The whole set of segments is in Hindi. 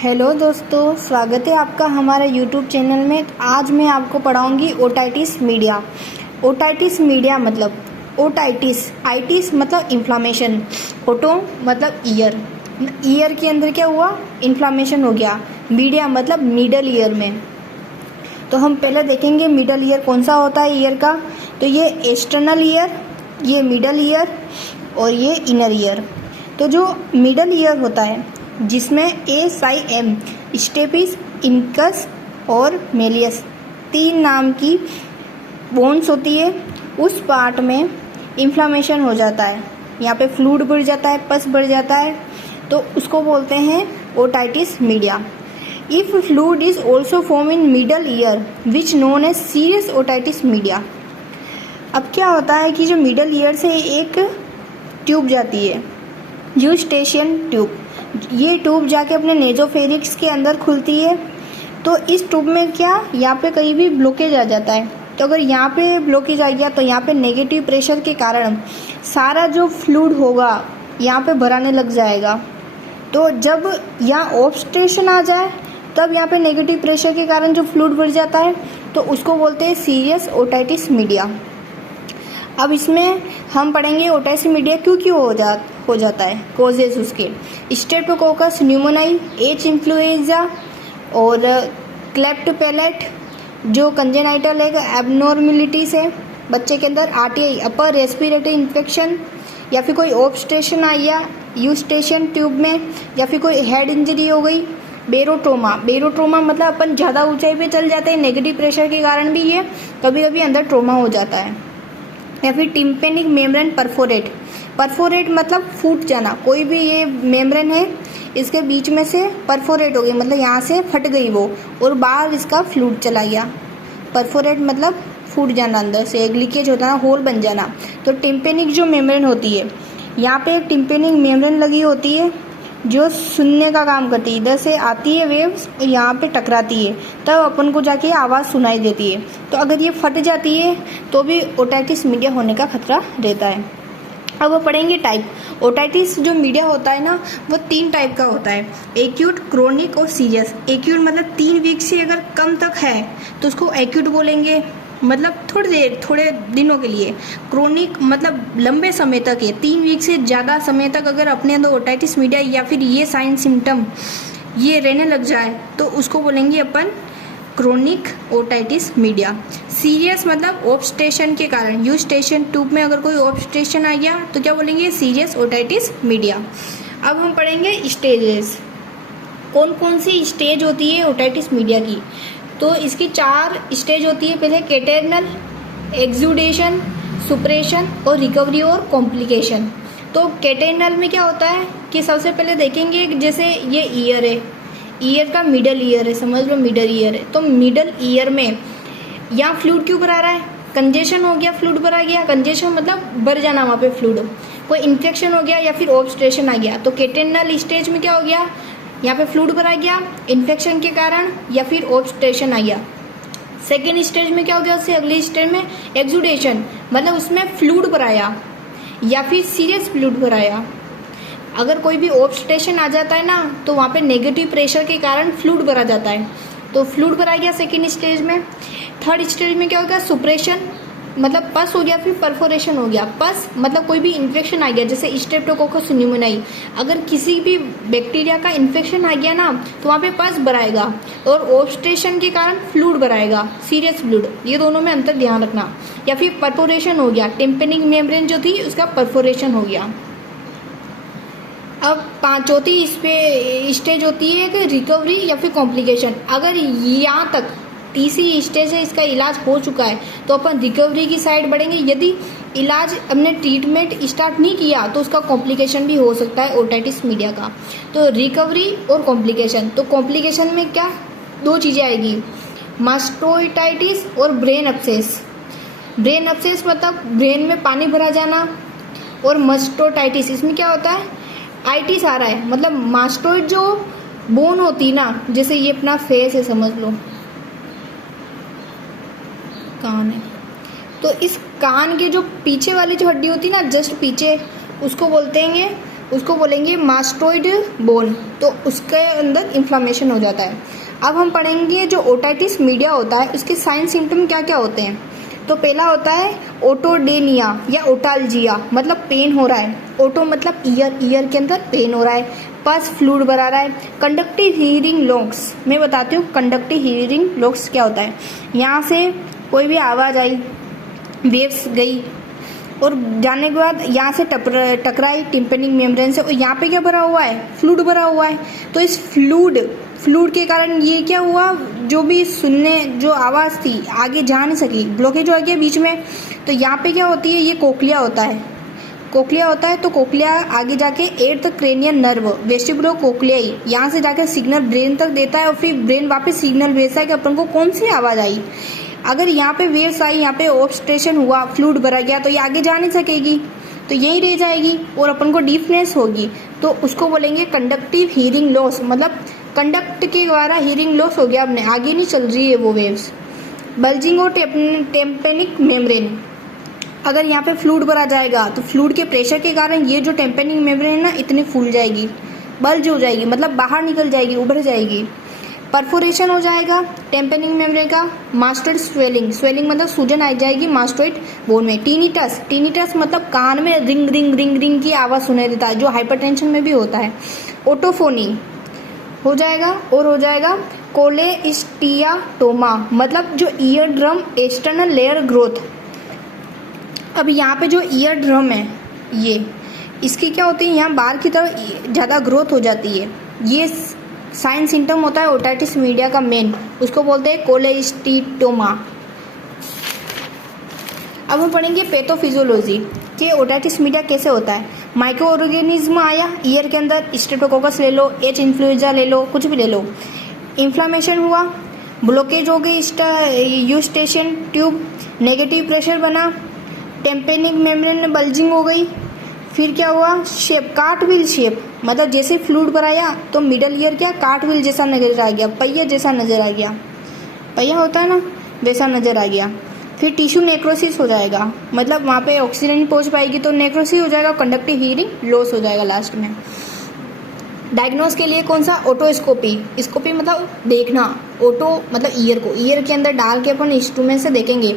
हेलो दोस्तों, स्वागत है आपका हमारे YouTube चैनल में। आज मैं आपको पढ़ाऊंगी ओटाइटिस मीडिया। ओटाइटिस मीडिया मतलब ओटाइटिस, आइटिस मतलब इन्फ्लामेशन, ओटो मतलब ईयर, ईयर के अंदर क्या हुआ, इन्फ्लामेशन हो गया। मीडिया मतलब मिडल ईयर में। तो हम पहले देखेंगे मिडल ईयर कौन सा होता है ईयर का। तो ये एक्सटर्नल ईयर, ये मिडल ईयर और ये इनर ईयर। तो जो मिडल ईयर होता है जिसमें SIM, स्टेपिस, इनकस और मेलियस तीन नाम की बोन्स होती है, उस पार्ट में इन्फ्लामेशन हो जाता है। यहाँ पे फ्लूइड बढ़ जाता है, पस बढ़ जाता है, तो उसको बोलते हैं otitis media. If fluid is also form in middle ear which known as serious otitis media. अब क्या होता है कि जो मिडल ईयर से एक ट्यूब जाती है, यूस्टेशियन ट्यूब, ये ट्यूब जाके अपने नेजोफेरिक्स के अंदर खुलती है। तो इस ट्यूब में क्या, यहाँ पे कहीं भी ब्लॉकेज आ जाता है। तो अगर यहाँ पे ब्लॉकेज आ गया तो यहाँ पे नेगेटिव प्रेशर के कारण सारा जो फ्लूइड होगा यहाँ पे भराने लग जाएगा। तो जब यहाँ ऑब्स्ट्रक्शन आ जाए तब यहाँ पे नेगेटिव प्रेशर के कारण जो फ्लूइड बढ़ जाता है, तो उसको बोलते हैं सीरियस ओटाइटिस मीडिया। अब इसमें हम पढ़ेंगे ओटाइटिस मीडिया क्यों हो जाता है, कॉजेज उसके। स्ट्रेप्टोकोकस न्यूमोनाई, एच इन्फ्लुएंजा और क्लेफ्ट पैलेट जो कंजेनाइटल एक एबनॉर्मेलिटीज है बच्चे के अंदर, RTI अपर रेस्पिरेटरी इन्फेक्शन, या फिर कोई ऑब्स्ट्रक्शन आ गया यूस्टेशन ट्यूब में, या फिर कोई हेड इंजरी हो गई। बेरोट्रोमा मतलब अपन ज़्यादा ऊंचाई पे चल जाते हैं, नेगेटिव प्रेशर के कारण भी ये कभी कभी अंदर ट्रोमा हो जाता है। या फिर टिम्पेनिक मेम्ब्रेन परफोरेट मतलब फूट जाना, कोई भी ये मेम्ब्रेन है इसके बीच में से परफोरेट हो गई, मतलब यहाँ से फट गई वो और बाहर इसका फ्लूइड चला गया। परफोरेट मतलब फूट जाना, अंदर से एक लीकेज होता है, होल बन जाना। तो टिम्पेनिक जो मेम्ब्रेन होती है, यहाँ पे एक टिम्पेनिक मेम्ब्रेन लगी होती है जो सुनने का काम करती है। इधर से आती है वेव्स और यहाँ पे टकराती है, तब अपन को जाके आवाज़ सुनाई देती है। तो अगर ये फट जाती है तो भी ओटाइटिस मीडिया होने का खतरा रहता है। अब वो पढ़ेंगे टाइप। ओटाइटिस जो मीडिया होता है ना, वो 3 टाइप का होता है, एक्यूट, क्रोनिक और सीरियस। एक्यूट मतलब 3 वीक से अगर कम तक है तो उसको एक्यूट बोलेंगे, मतलब थोड़े दिनों के लिए। क्रोनिक मतलब लंबे समय तक है, 3 वीक से ज़्यादा समय तक अगर अपने अंदर ओटाइटिस मीडिया या फिर ये साइन सिम्टम ये रहने लग जाए तो उसको बोलेंगे अपन क्रोनिक ओटाइटिस मीडिया। सीरियस मतलब ऑब्स्ट्रक्शन के कारण, यूस्टेशन ट्यूब में अगर कोई ऑब्स्ट्रक्शन आ गया तो क्या बोलेंगे, सीरियस ओटाइटिस मीडिया। अब हम पढ़ेंगे स्टेजेस, कौन कौन सी स्टेज होती है ओटाइटिस मीडिया की। तो इसकी 4 स्टेज होती है। पहले कैटेनल, एक्सुडेशन, सुप्रेशन और रिकवरी और कॉम्प्लिकेशन। तो कैटेनल में क्या होता है कि सबसे पहले देखेंगे, जैसे ये ईयर है, ईयर का मिडल ईयर है, समझ लो मिडल ईयर है। तो मिडल ईयर में यहाँ फ्लूइड क्यों भरा रहा है, कंजेशन हो गया, फ्लूइड भरा गया। कंजेशन मतलब भर जाना वहाँ पे फ्लूइड, कोई इन्फेक्शन हो गया या फिर ऑब्स्ट्रक्शन आ गया। तो कैटेनल स्टेज में क्या हो गया, यहाँ पे फ्लूइड भरा गया इन्फेक्शन के कारण या फिर ऑब्स्ट्रक्शन आ गया। सेकेंड स्टेज में क्या हो गया, उससे अगली स्टेज में एक्सुडेशन मतलब उसमें फ्लूइड भराया या फिर सीरियस फ्लूइड भराया। अगर कोई भी ऑब्स्ट्रक्शन आ जाता है ना तो वहाँ पे नेगेटिव प्रेशर के कारण फ्लूइड भरा जाता है, तो फ्लूइड भरा गया सेकेंड स्टेज में। थर्ड स्टेज में क्या हो गया, सुप्रेशन मतलब पस हो गया, फिर परफोरेशन हो गया। पस मतलब कोई भी इन्फेक्शन आ गया, जैसे स्ट्रेप्टोकोकस न्यूमोनाई, अगर किसी भी बैक्टीरिया का इन्फेक्शन आ गया ना तो वहाँ पे पस भराएगा और ऑब्स्ट्रक्शन के कारण फ्लूइड भराएगा, सीरियस फ्लूइड। ये दोनों में अंतर ध्यान रखना। या फिर परफोरेशन हो गया, टिम्पेनिक मेम्ब्रेन जो थी उसका परफोरेशन हो गया। अब चौथी स्टेज होती है कि रिकवरी या फिर कॉम्प्लिकेशन। अगर यहाँ तक तीसरी स्टेज है, इसका इलाज हो चुका है तो अपन रिकवरी की साइड बढ़ेंगे। यदि इलाज हमने ट्रीटमेंट स्टार्ट नहीं किया तो उसका कॉम्प्लिकेशन भी हो सकता है ओटाइटिस मीडिया का। तो रिकवरी और कॉम्प्लिकेशन, तो कॉम्प्लिकेशन में क्या 2 चीज़ें आएगी, मास्टोइटाइटिस और ब्रेन अपसेस। ब्रेन अपसेस मतलब ब्रेन में पानी भरा जाना, और मास्टोइटाइटिस इसमें क्या होता है, आइटिस आ रहा है, मतलब मास्टोइड जो बोन होती ना, जैसे ये अपना फेस है समझ लो, कान है, तो इस कान के जो पीछे वाली जो हड्डी होती है ना, जस्ट पीछे, उसको बोलते हैं उसको बोलेंगे मास्टोइड बोन, तो उसके अंदर इन्फ्लामेशन हो जाता है। अब हम पढ़ेंगे जो ओटाइटिस मीडिया होता है उसके साइन सिम्टम क्या क्या होते हैं। तो पहला होता है ओटोडेनिया या ओटाल्जिया, मतलब पेन हो रहा है। ओटो मतलब ईयर के अंदर पेन हो रहा है। पस फ्लूइड भरा रहा है। कंडक्टिव हीयरिंग लॉस, मैं बताती हूँ कंडक्टिव हीयरिंग लॉस क्या होता है। यहाँ से कोई भी आवाज़ आई, वेव्स गई और जाने के बाद यहाँ से टकराई टिम्पेनिक मेम्ब्रेन से, और यहाँ पे क्या भरा हुआ है, फ्लूइड भरा हुआ है। तो इस फ्लूइड के कारण ये क्या हुआ, जो भी सुनने जो आवाज़ थी आगे जा नहीं सकी, ब्लॉकेज हो गया बीच में। तो यहाँ पे क्या होती है, ये कोक्लिया होता है। तो कोक्लिया आगे जाके एट क्रेनियल नर्व वेस्टिबुलो कोक्लियाई, यहाँ से जाकर सिग्नल ब्रेन तक देता है और फिर ब्रेन वापस सिग्नल भेजता है कि अपन को कौन सी आवाज़ आई। अगर यहाँ पे वेव्स आई, यहाँ पे ऑब्स्ट्रेशन हुआ, फ्लूइड भरा गया, तो ये आगे जा नहीं सकेगी, तो यहीं रह जाएगी और अपन को डीफनेस होगी। तो उसको बोलेंगे कंडक्टिव हीयरिंग लॉस, मतलब कंडक्ट के द्वारा हीयरिंग लॉस हो गया, अपने आगे नहीं चल रही है वो वेव्स। बल्जिंग और टेम्पेनिक मेम्ब्रेन, अगर यहाँ पे फ्लूइड भरा जाएगा तो फ्लूइड के प्रेशर के कारण ये जो टेम्पेनिक मेम्ब्रेन है ना, इतनी फूल जाएगी, बल्ज हो जाएगी, मतलब बाहर निकल जाएगी, उभर जाएगी। परफोरेशन हो जाएगा टेम्पेनिक मेम्ब्रेन का। मास्टोइड स्वेलिंग मतलब सूजन आ जाएगी मास्टोइड बोन में। टीनिटस मतलब कान में रिंग की आवाज़ सुनाई देता है, जो हाइपरटेंशन में भी होता है। ओटोफोनी हो जाएगा और हो जाएगा कोलेस्टियाटोमा, मतलब जो ear drum external layer growth. अब यहाँ पे जो ईयर ड्रम है ये, इसकी क्या होती है, यहाँ बाहर की तरफ ज़्यादा ग्रोथ हो जाती है। ये साइन सिम्टम होता है ओटाइटिस मीडिया का मेन, उसको बोलते हैं कोलेस्टिटोमा। अब हम पढ़ेंगे पैथोफिजियोलॉजी कि ओटाइटिस मीडिया कैसे होता है। माइक्रो ऑर्गेनिज्म आया ईयर के अंदर, स्ट्रेप्टोकोकस ले लो, एच इन्फ्लुएंजा ले लो, कुछ भी ले लो। इन्फ्लामेशन हुआ, ब्लॉकेज हो गई यूस्टेशन ट्यूब, नेगेटिव प्रेशर बना, टेम्पेनिक मेम्ब्रेन में बल्जिंग हो गई। फिर क्या हुआ, शेप कार्टव्हील शेप, मतलब जैसे फ्लूइड भराया तो मिडल ईयर क्या कार्टव्हील जैसा नजर आ गया, पहिया जैसा नजर आ गया, पहिया होता है ना वैसा नजर आ गया। फिर टिश्यू नेक्रोसिस हो जाएगा, मतलब वहाँ पे ऑक्सीजन नहीं पहुँच पाएगी तो नेक्रोसिस हो जाएगा, कंडक्टिव हीयरिंग लॉस हो जाएगा लास्ट में। डायग्नोस के लिए कौन सा, ओटोस्कोपी। स्कोपी मतलब देखना, ओटो मतलब ईयर के अंदर डाल के अपन इंस्ट्रूमेंट से देखेंगे।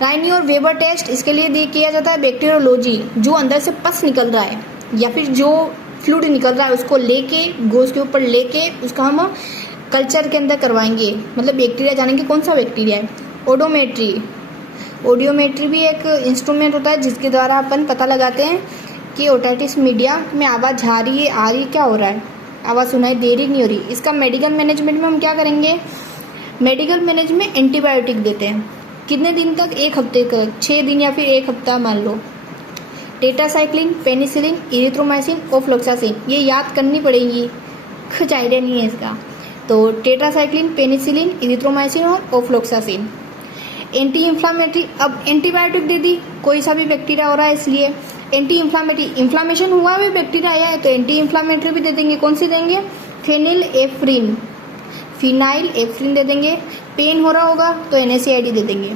राइनी और वेबर टेस्ट, इसके लिए किया जाता है बैक्टीरियोलॉजी, जो अंदर से पस निकल रहा है या फिर जो फ्लूइड निकल रहा है उसको लेके गोज के ऊपर लेके उसका हम कल्चर के अंदर करवाएंगे, मतलब बैक्टीरिया जानेंगे कौन सा बैक्टीरिया है। ओडियोमेट्री भी एक इंस्ट्रूमेंट होता है जिसके द्वारा अपन पता लगाते हैं कि ओटाइटिस मीडिया में आवाज़ जा रही है, आ रही, क्या हो रहा है, आवाज़ सुनाई दे रही नहीं हो रही। इसका मेडिकल मैनेजमेंट में हम क्या करेंगे, मेडिकल मैनेजमेंट एंटीबायोटिक देते हैं। कितने दिन तक, 1 हफ्ते तक, 6 दिन या फिर 1 हफ्ता मान लो। टेट्रासाइक्लिन, पेनिसिलिन, इरिथ्रोमाइसिन, ओफ्लोक्सासिन, ये याद करनी पड़ेगी, कुछ आइडिया नहीं है इसका। तो टेट्रासाइक्लिन, पेनिसिलिन, इरिथ्रोमाइसिन और ओफ्लोक्सासिन। एंटी इन्फ्लामेटरी, अब एंटीबायोटिक दे दी, कोई सा भी बैक्टीरिया हो रहा है इसलिए एंटी इन्फ्लामेटरी, इन्फ्लामेशन हुआ है, बैक्टीरिया आया है तो एंटी इन्फ्लामेटरी भी दे देंगे। कौन सी देंगे, फिनाइल एफ्रिन दे देंगे। पेन हो रहा होगा तो NSAID दे देंगे।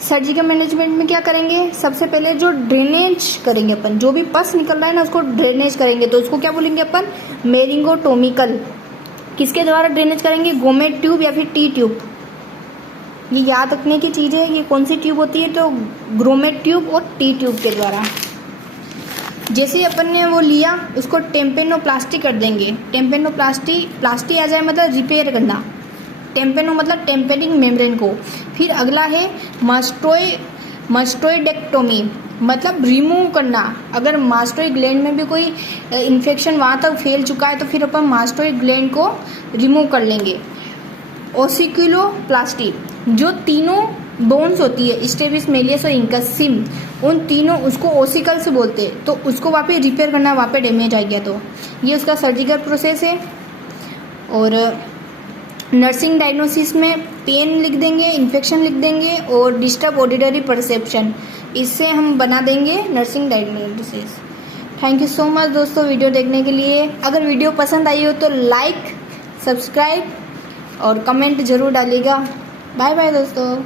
सर्जिकल मैनेजमेंट में क्या करेंगे, सबसे पहले जो ड्रेनेज करेंगे अपन, जो भी पस निकल रहा है ना उसको ड्रेनेज करेंगे, तो उसको क्या बोलेंगे अपन, मेरिंगोटोमिकल। किसके द्वारा ड्रेनेज करेंगे, गोमेट ट्यूब या फिर टी ट्यूब। ये याद रखने की चीज़ है, ये कौन सी ट्यूब होती है, तो ग्रोमेट ट्यूब और टी ट्यूब के द्वारा। जैसे अपन ने वो लिया उसको टेम्पेनोप्लास्टी कर देंगे। प्लास्टी आ जाए मतलब रिपेयर करना, टेम्पेनो मतलब टेम्पेनिक मेम्ब्रेन को। फिर अगला है मास्टोइडेक्टोमी, मतलब रिमूव करना। अगर मास्टोइड ग्लैंड में भी कोई इन्फेक्शन वहाँ तक फैल चुका है तो फिर अपन मास्टोइड ग्लैंड को रिमूव कर लेंगे। ओसिकुलोप्लास्टी, जो तीनों बोन्स होती है, स्टेबिस, मेलियस और इंकस, उन तीनों, उसको ओसिकल से बोलते हैं, तो उसको वहाँ पे रिपेयर करना, वहाँ पे डैमेज आ गया तो ये उसका सर्जिकल प्रोसेस है। और नर्सिंग डायग्नोसिस में पेन लिख देंगे, इन्फेक्शन लिख देंगे और डिस्टर्ब ऑडिटरी परसेप्शन, इससे हम बना देंगे nursing diagnosis. Thank you so much दोस्तों वीडियो देखने के लिए। अगर वीडियो पसंद आई हो तो लाइक, सब्सक्राइब और कमेंट जरूर डालिएगा। बाय बाय दोस्तों।